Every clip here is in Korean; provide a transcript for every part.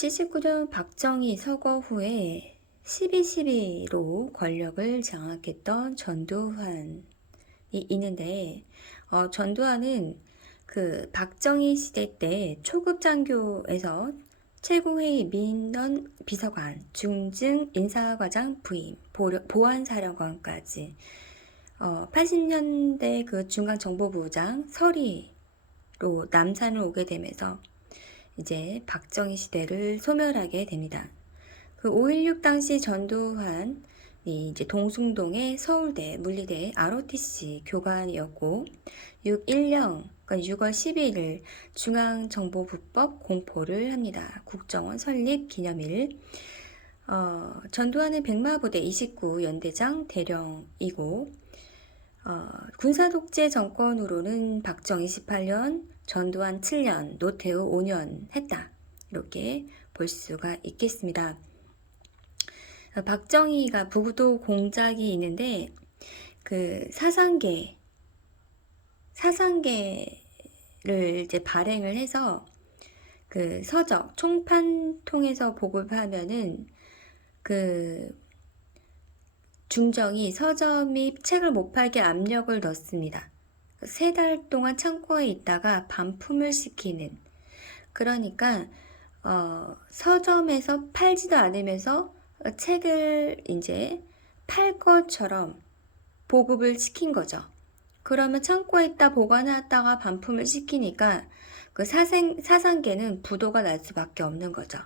79년 박정희 서거 후에 12.12로 권력을 장악했던 전두환이 있는데, 어, 전두환은 그 박정희 시대 때 초급 장교에서 최고회의 민원 비서관, 중증 인사과장 부임, 보안사령관까지 어, 80년대 그 중앙정보부장 서리로 남산을 오게 되면서 이제 박정희 시대를 소멸하게 됩니다. 그 5.16 당시 전두환이 이제 동숭동의 서울대 물리대 ROTC 교관이었고 6.10 그러니까 6월 12일 중앙정보부법 공포를 합니다. 국정원 설립 기념일. 어, 전두환은 백마부대 29 연대장 대령이고 어, 군사독재 정권으로는 박정희 18년, 전두환 7년, 노태우 5년 했다. 이렇게 볼 수가 있겠습니다. 어, 박정희가 부도 공작이 있는데 그 사상계 사상계를 이제 발행을 해서 그 서적 총판 통해서 보급하면은 그 중정이 서점 및 책을 못 팔게 압력을 넣습니다. 세 달 동안 창고에 있다가 반품을 시키는. 그러니까 어, 서점에서 팔지도 않으면서 책을 이제 팔 것처럼 보급을 시킨 거죠. 그러면 창고에 있다 보관했다가 반품을 시키니까 그 사생, 사상계는 부도가 날 수밖에 없는 거죠.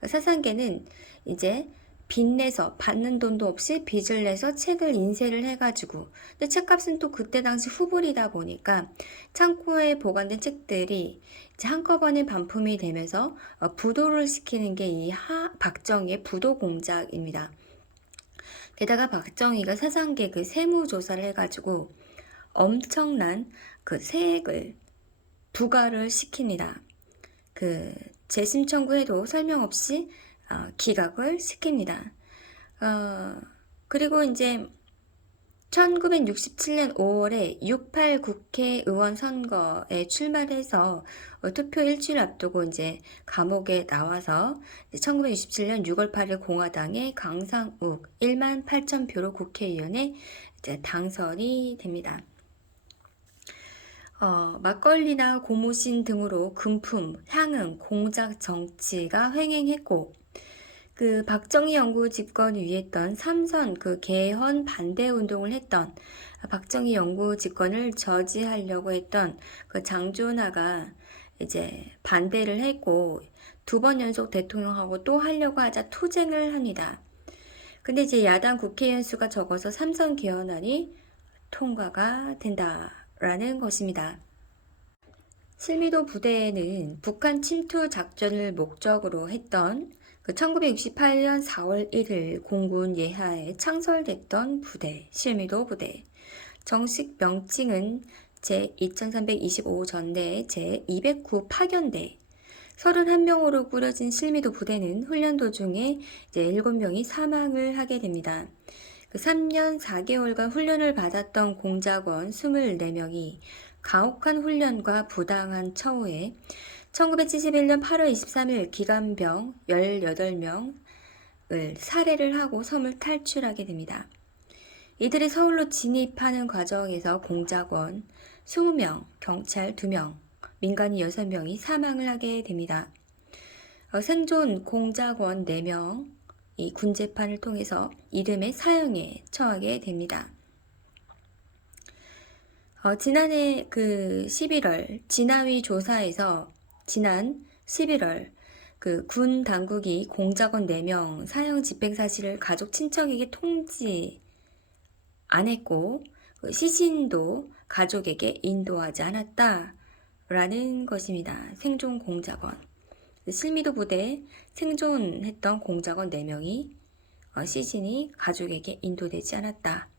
그 사상계는 이제 빚내서 받는 돈도 없이 빚을 내서 책을 인쇄를 해가지고 근데 책값은 또 그때 당시 후불이다 보니까 창고에 보관된 책들이 이제 한꺼번에 반품이 되면서 어, 부도를 시키는 게 이 박정희의 부도 공작입니다. 게다가 박정희가 사상계 그 세무조사를 해가지고 엄청난 그 세액을 부과를 시킵니다. 그 재심 청구해도 설명 없이 어, 기각을 시킵니다. 어, 그리고 이제 1967년 5월에 68 국회의원 선거에 출마를 해서 어, 투표 일주일 앞두고 이제 감옥에 나와서 1967년 6월 8일 공화당의 강상욱 1만 8천 표로 국회의원에 이제 당선이 됩니다. 어, 막걸리나 고무신 등으로 금품, 향응, 공작 정치가 횡행했고, 그 박정희 연구 집권 위했던 삼선 그 개헌 반대 운동을 했던 박정희 연구 집권을 저지하려고 했던 그 장준하가 이제 반대를 했고 두 번 연속 대통령하고 또 하려고 하자 투쟁을 합니다. 근데 이제 야당 국회의원 수가 적어서 삼선 개헌안이 통과가 된다라는 것입니다. 실미도 부대에는 북한 침투 작전을 목적으로 했던 그 1968년 4월 1일 공군 예하에 창설됐던 부대, 실미도 부대. 정식 명칭은 제2325 전대 제209 파견대. 31명으로 꾸려진 실미도 부대는 훈련 도중에 이제 7명이 사망을 하게 됩니다. 그 3년 4개월간 훈련을 받았던 공작원 24명이 가혹한 훈련과 부당한 처우에 1971년 8월 23일 기간병 18명을 살해를 하고 섬을 탈출하게 됩니다. 이들이 서울로 진입하는 과정에서 공작원 20명, 경찰 2명, 민간인 6명이 사망을 하게 됩니다. 어, 생존 공작원 4명, 이 군재판을 통해서 이름의 사형에 처하게 됩니다. 어, 지난해 그 11월 진화위 조사에서 지난 11월 그 군 당국이 공작원 4명 사형 집행 사실을 가족 친척에게 통지 안 했고 그 시신도 가족에게 인도하지 않았다 라는 것입니다. 생존 공작원. 실미도 부대 생존했던 공작원 4명이 어, 시신이 가족에게 인도되지 않았다.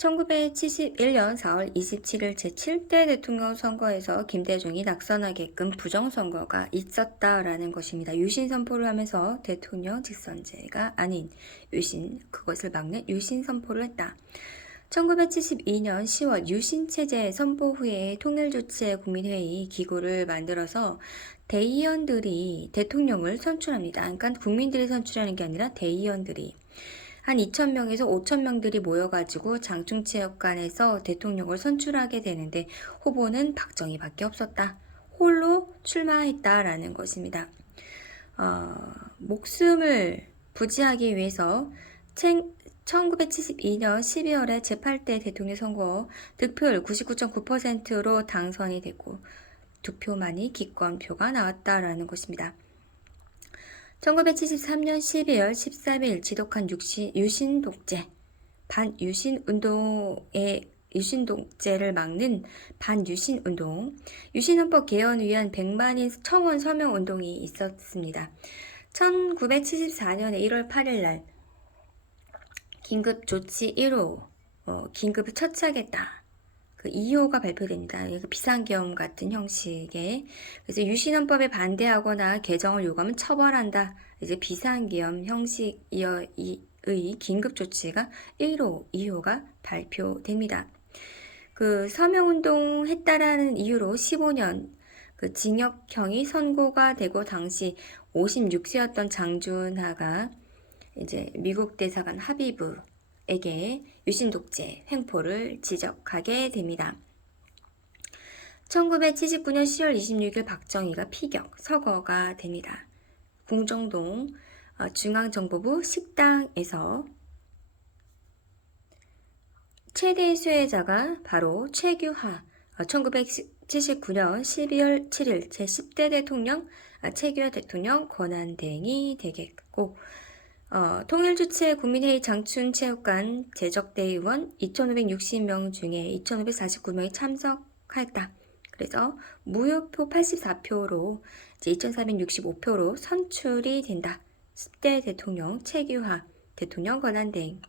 1971년 4월 27일 제7대 대통령 선거에서 김대중이 낙선하게끔 부정선거가 있었다라는 것입니다. 유신 선포를 하면서 대통령 직선제가 아닌 유신, 그것을 막는 유신 선포를 했다. 1972년 10월 유신체제 선포 후에 통일조치의 국민회의 기구를 만들어서 대의원들이 대통령을 선출합니다. 그러니까 국민들이 선출하는 게 아니라 대의원들이 한 2,000명에서 5,000명들이 모여가지고 장충체육관에서 대통령을 선출하게 되는데 후보는 박정희밖에 없었다. 홀로 출마했다라는 것입니다. 어, 목숨을 부지하기 위해서 1972년 12월에 제8대 대통령 선거 득표율 99.9%로 당선이 됐고 두 표만이 기권표가 나왔다라는 것입니다. 1973년 12월 13일 지독한 육신, 유신 독재, 반유신 운동의 유신 독재를 막는 반유신 운동, 유신헌법 개헌을 위한 100만인 청원 서명 운동이 있었습니다. 1974년에 1월 8일 날 긴급 조치 1호, 어, 긴급을 처치하겠다. 그 2호가 발표됩니다. 이거 비상계엄 같은 형식의 그래서 유신헌법에 반대하거나 개정을 요구하면 처벌한다. 이제 비상계엄 형식의 긴급 조치가 1호, 2호가 발표됩니다. 그 서명운동 했다라는 이유로 15년 그 징역형이 선고가 되고 당시 56세였던 장준하가 이제 미국 대사관 하비브 에게 유신 독재 횡포를 지적하게 됩니다. 1979년 10월 26일 박정희가 피격, 서거가 됩니다. 궁정동 어, 중앙정보부 식당에서 최대 수혜자가 바로 최규하, 1979년 12월 7일 제10대 대통령 아, 최규하 대통령 권한대행이 되겠고 어, 통일주체 국민회의 장춘체육관 제적대의원 2,560명 중에 2,549명이 참석했다. 그래서 무효표 84표로 이제 2,465표로 선출이 된다. 10대 대통령 최규하 대통령 권한대행.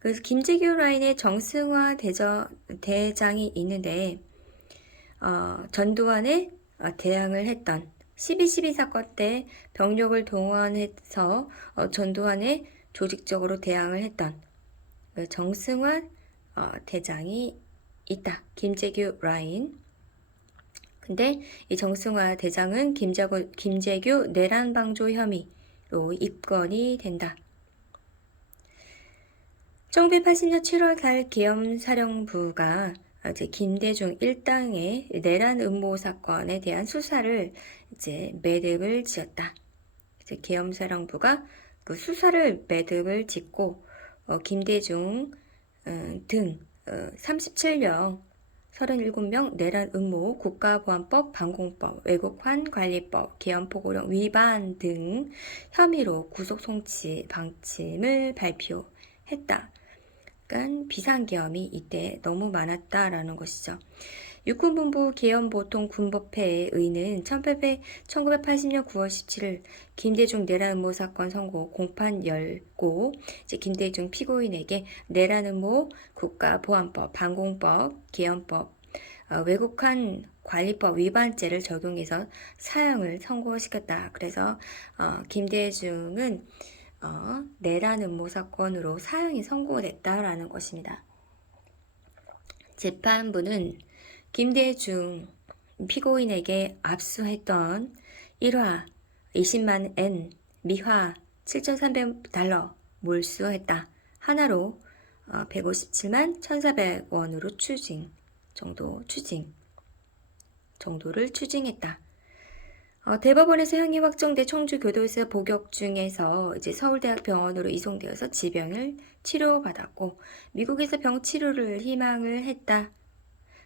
그래서 김재규 라인의 정승화 대저, 대장이 있는데 어, 전두환에 어, 대항을 했던 12.12 사건 때 병력을 동원해서 어, 전두환에 조직적으로 대항을 했던 그 정승환 어, 대장이 있다. 김재규 라인. 근데 이 정승화 대장은 김재규, 김재규 내란 방조 혐의로 입건이 된다. 1980년 7월 달 계엄사령부가 이제 김대중 일당의 내란 음모 사건에 대한 수사를 이제 매듭을 지었다. 이제 계엄사령부가 그 수사를 매듭을 짓고 어, 김대중 어, 등 어, 37명 37명 내란 음모 국가보안법 방공법 외국환 관리법 계엄포고령 위반 등 혐의로 구속 송치 방침을 발표했다. 약간 비상계엄이 이때 너무 많았다라는 것이죠. 육군본부 계엄보통군법회에 의는 1980년 9월 17일 김대중 내란 음모 사건 선고 공판 열고 이제 김대중 피고인에게 내란 음모 국가보안법, 방공법, 계엄법, 어, 외국한 관리법 위반죄를 적용해서 사형을 선고시켰다. 그래서 어, 김대중은 어, 내란 음모 사건으로 사형이 선고됐다라는 것입니다. 재판부는 김대중 피고인에게 압수했던 1화 20만 엔 미화 7,300달러 몰수했다. 하나로 157만 1,400원으로 추징 정도 추징 정도를 추징했다. 어, 대법원에서 형이 확정돼 청주교도소 복역 중에서 이제 서울대학 병원으로 이송되어서 지병을 치료받았고 미국에서 병 치료를 희망을 했다.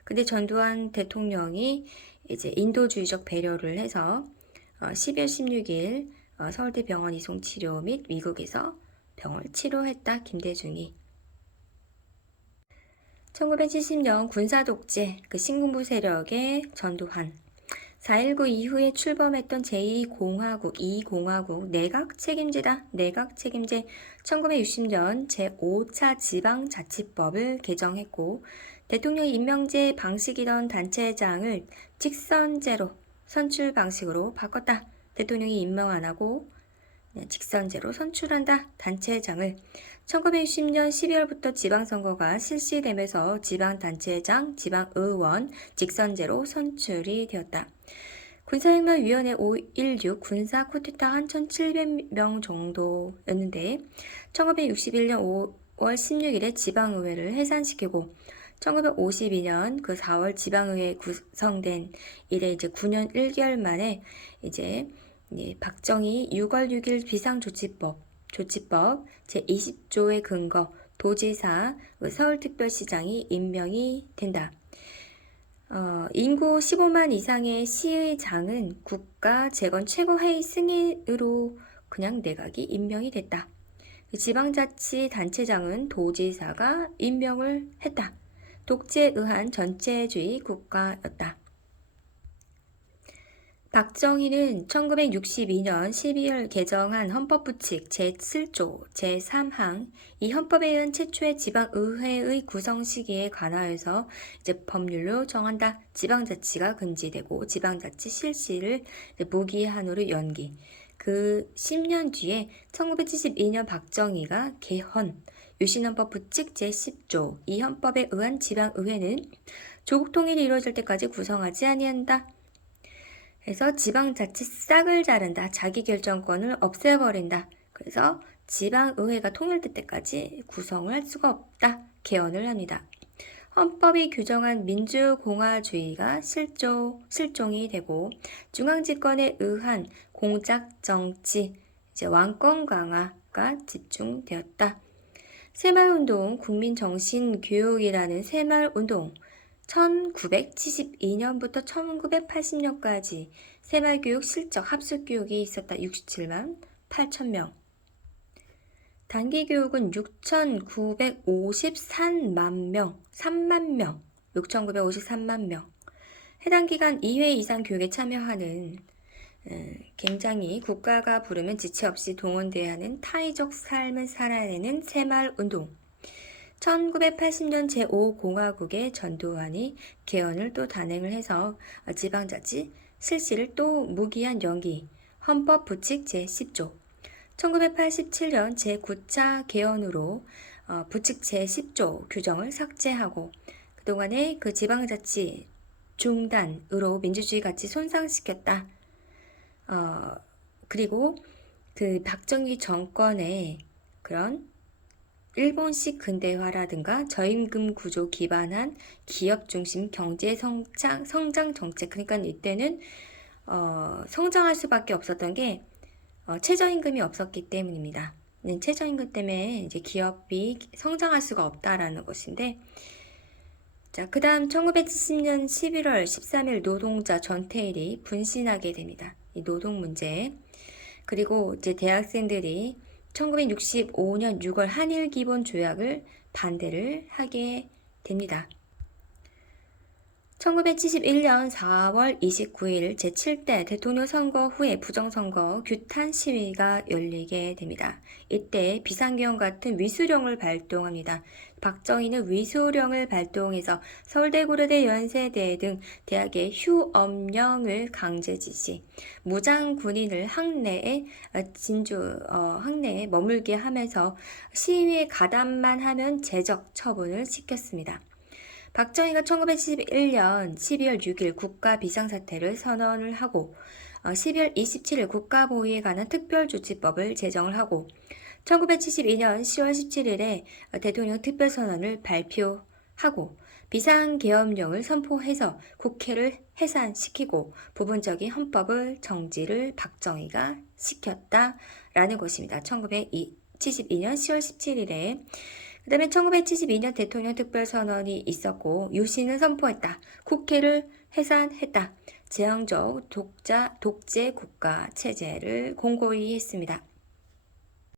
근데 전두환 대통령이 이제 인도주의적 배려를 해서 어, 12월 16일 어, 서울대 병원 이송 치료 및 미국에서 병을 치료했다. 김대중이 1970년 군사 독재 그 신군부 세력의 전두환 4.19 이후에 출범했던 제2공화국, 2공화국 내각 책임제다. 내각 책임제 1960년 제5차 지방자치법을 개정했고 대통령 임명제 방식이던 단체장을 직선제로 선출 방식으로 바꿨다. 대통령이 임명 안 하고 네, 직선제로 선출한다. 단체장을 1960년 12월부터 지방선거가 실시되면서 지방단체장, 지방의원 직선제로 선출이 되었다. 군사혁명위원회 516 군사 쿠데타 한 1,700명 정도였는데 1961년 5월 16일에 지방의회를 해산시키고 1952년 그 4월 지방의회 구성된 이래 이제 9년 1개월 만에 이제 예, 박정희 6월 6일 비상조치법 조치법 제20조의 근거 도지사 그 서울특별시장이 임명이 된다. 어, 인구 15만 이상의 시의장은 국가 재건 최고회의 승인으로 그냥 내각이 임명이 됐다. 지방자치 단체장은 도지사가 임명을 했다. 독재에 의한 전체주의 국가였다. 박정희는 1962년 12월 개정한 헌법부칙 제7조 제3항 이 헌법에 의한 최초의 지방의회의 구성 시기에 관하여서 이제 법률로 정한다. 지방자치가 금지되고 지방자치 실시를 무기한으로 연기. 그 10년 뒤에 1972년 박정희가 개헌 유신헌법 부칙 제10조 이 헌법에 의한 지방의회는 조국 통일이 이루어질 때까지 구성하지 아니한다. 그래서 지방자치 싹을 자른다. 자기 결정권을 없애버린다. 그래서 지방의회가 통일될 때까지 구성을 할 수가 없다. 개헌을 합니다. 헌법이 규정한 민주공화주의가 실종, 실종이 되고 중앙집권에 의한 공작정치, 이제 왕권 강화가 집중되었다. 새마을운동, 국민정신교육이라는 새마을운동, 1972년부터 1980년까지 새마을교육 실적 합숙교육이 있었다. 67만 8천 명. 단기교육은 6,953만 명, 3만 명, 6,953만 명. 해당 기간 2회 이상 교육에 참여하는 음, 굉장히 국가가 부르면 지체 없이 동원돼야 하는 타의적 삶을 살아내는 새마을 운동. 1980년 제5공화국의 전두환이 개헌을 또 단행을 해서 지방자치 실시를 또 무기한 연기, 헌법 부칙 제10조, 1987년 제9차 개헌으로 어, 부칙 제10조 규정을 삭제하고 그동안의 그 지방자치 중단으로 민주주의 가치 손상시켰다. 어, 그리고 그 박정희 정권의 그런 일본식 근대화라든가 저임금 구조 기반한 기업 중심 경제 성장, 성장 정책. 그러니까 이때는 어, 성장할 수밖에 없었던 게 어, 최저임금이 없었기 때문입니다. 네, 최저임금 때문에 이제 기업이 성장할 수가 없다라는 것인데, 자, 그 다음 1970년 11월 13일 노동자 전태일이 분신하게 됩니다. 이 노동 문제. 그리고 이제 대학생들이 1965년 6월 한일 기본 조약을 반대를 하게 됩니다. 1971년 4월 29일 제7대 대통령 선거 후에 부정선거 규탄 시위가 열리게 됩니다. 이때 비상계엄 같은 위수령을 발동합니다. 박정희는 위수령을 발동해서 서울대, 고려대, 연세대 등 대학의 휴업령을 강제 지시, 무장 군인을 항내에 어, 진주 어, 항내에 머물게 하면서 시위에 가담만 하면 제적 처분을 시켰습니다. 박정희가 1971년 12월 6일 국가 비상사태를 선언을 하고 12월 27일 국가보위에 관한 특별조치법을 제정을 하고 1972년 10월 17일에 대통령 특별선언을 발표하고 비상계엄령을 선포해서 국회를 해산시키고 부분적인 헌법을 정지를 박정희가 시켰다라는 것입니다. 1972년 10월 17일에 그 다음에 1972년 대통령 특별선언이 있었고 유신을 선포했다. 국회를 해산했다. 제왕적 독자, 독재 국가 체제를 공고히 했습니다.